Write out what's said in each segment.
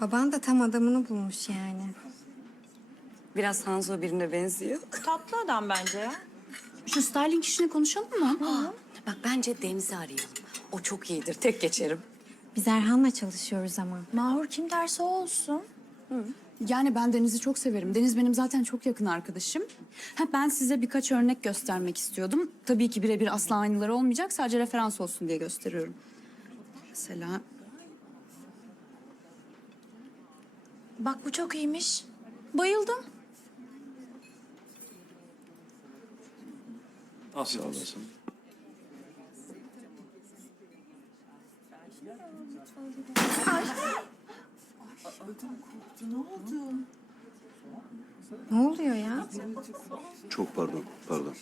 Baban da tam adamını bulmuş yani. Biraz Hanzo birine benziyor. Tatlı adam bence ya. Şu styling işini konuşalım mı? Bak bence Deniz'i arayalım. O çok iyidir. Tek geçerim. Biz Erhan'la çalışıyoruz ama. Mahur kim derse o olsun. Yani ben Deniz'i çok severim. Deniz benim zaten çok yakın arkadaşım. Ha, ben size birkaç örnek göstermek istiyordum. Tabii ki birebir asla aynıları olmayacak. Sadece referans olsun diye gösteriyorum. Mesela Bak bu çok iyiymiş. bayıldım. Sağ olasın. Ne oluyor ya? Çok pardon, pardon.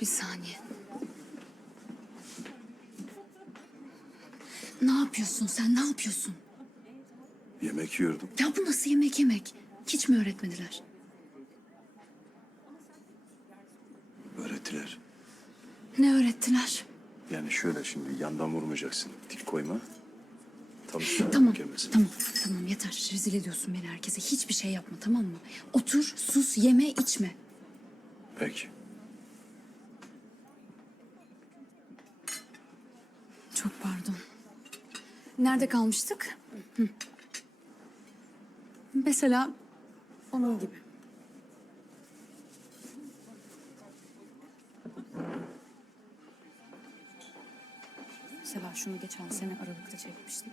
Bir saniye. Ne yapıyorsun sen? Ne yapıyorsun? Yemek yiyordum. Ya bu nasıl yemek yemek? Hiç mi öğretmediler? Öğrettiler. Ne öğrettiler? Yani şöyle şimdi yandan vurmayacaksın. Dik koyma. Tam üstüne Tamam, gelmesin. tamam, tamam yeter. Rezil ediyorsun beni herkese. Hiçbir şey yapma tamam mı? Otur, sus, yeme, içme. Peki. Çok pardon. Nerede kalmıştık? Hı. Mesela onun gibi. Mesela şunu geçen sene Aralık'ta çekmiştik.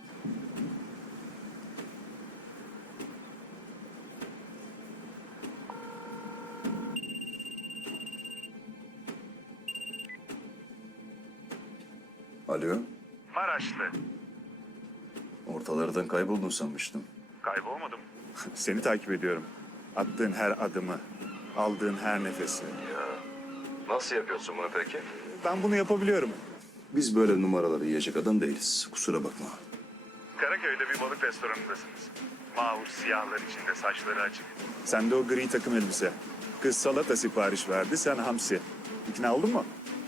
Alo. Maraşlı. Ortalardan kayboldun sanmıştım. Kaybolmadım. Seni takip ediyorum. Attığın her adımı, aldığın her nefesi. Nasıl yapıyorsun bunu peki? Ben bunu yapabiliyorum. Biz böyle numaraları yiyecek adam değiliz. Kusura bakma. Karaköy'de bir balık restoranındasınız. Mahur siyahlar içinde saçları açık. Sen de o gri takım elbise. Kız salata sipariş verdi, sen hamsi. İkna oldun mu?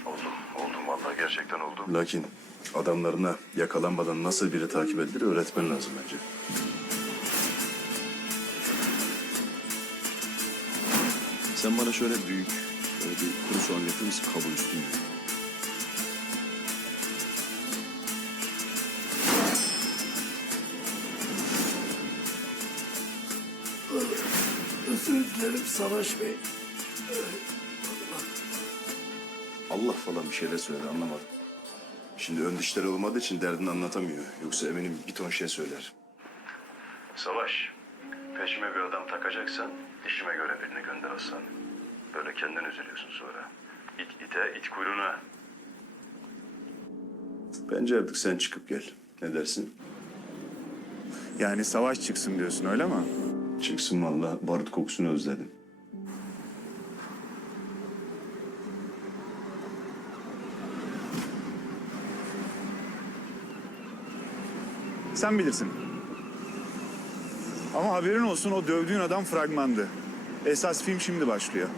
Oldum, oldum vallahi gerçekten oldum. Lakin adamlarına yakalanmadan nasıl biri takip edilir öğretmen lazım bence. Sen bana şöyle büyük, böyle bir kuru soğan getirir misin kabın üstünde? Özür dilerim Savaş Bey. Allah falan bir şeyler söyledi anlamadım. Şimdi ön dişleri olmadığı için derdini anlatamıyor. Yoksa eminim bir ton şey söyler. Savaş, peşime bir adam takacaksan dişime göre birini gönder Hasan. Böyle kendin üzülüyorsun sonra. İt ite, it kuyruğuna. Bence artık sen çıkıp gel. Ne dersin? Yani savaş çıksın diyorsun öyle mi? Çıksın valla barut kokusunu özledim. Sen bilirsin. Ama haberin olsun o dövdüğün adam fragmandı. Esas film şimdi başlıyor.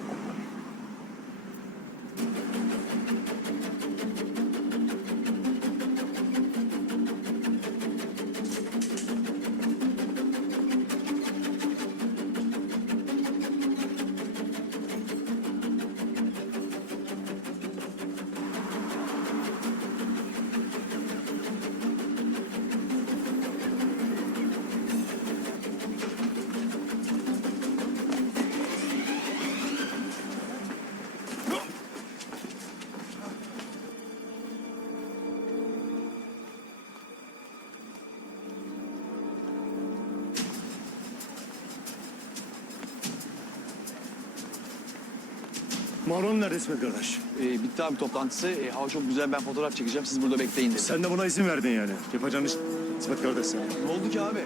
Marlon nerede İsmet kardeş? Ee, bitti abi toplantısı. Ee, hava çok güzel. Ben fotoğraf çekeceğim. Siz burada bekleyin dedi. Sen de buna izin verdin yani. Yapacağın iş İsmet kardeş sen. Ne oldu ki abi?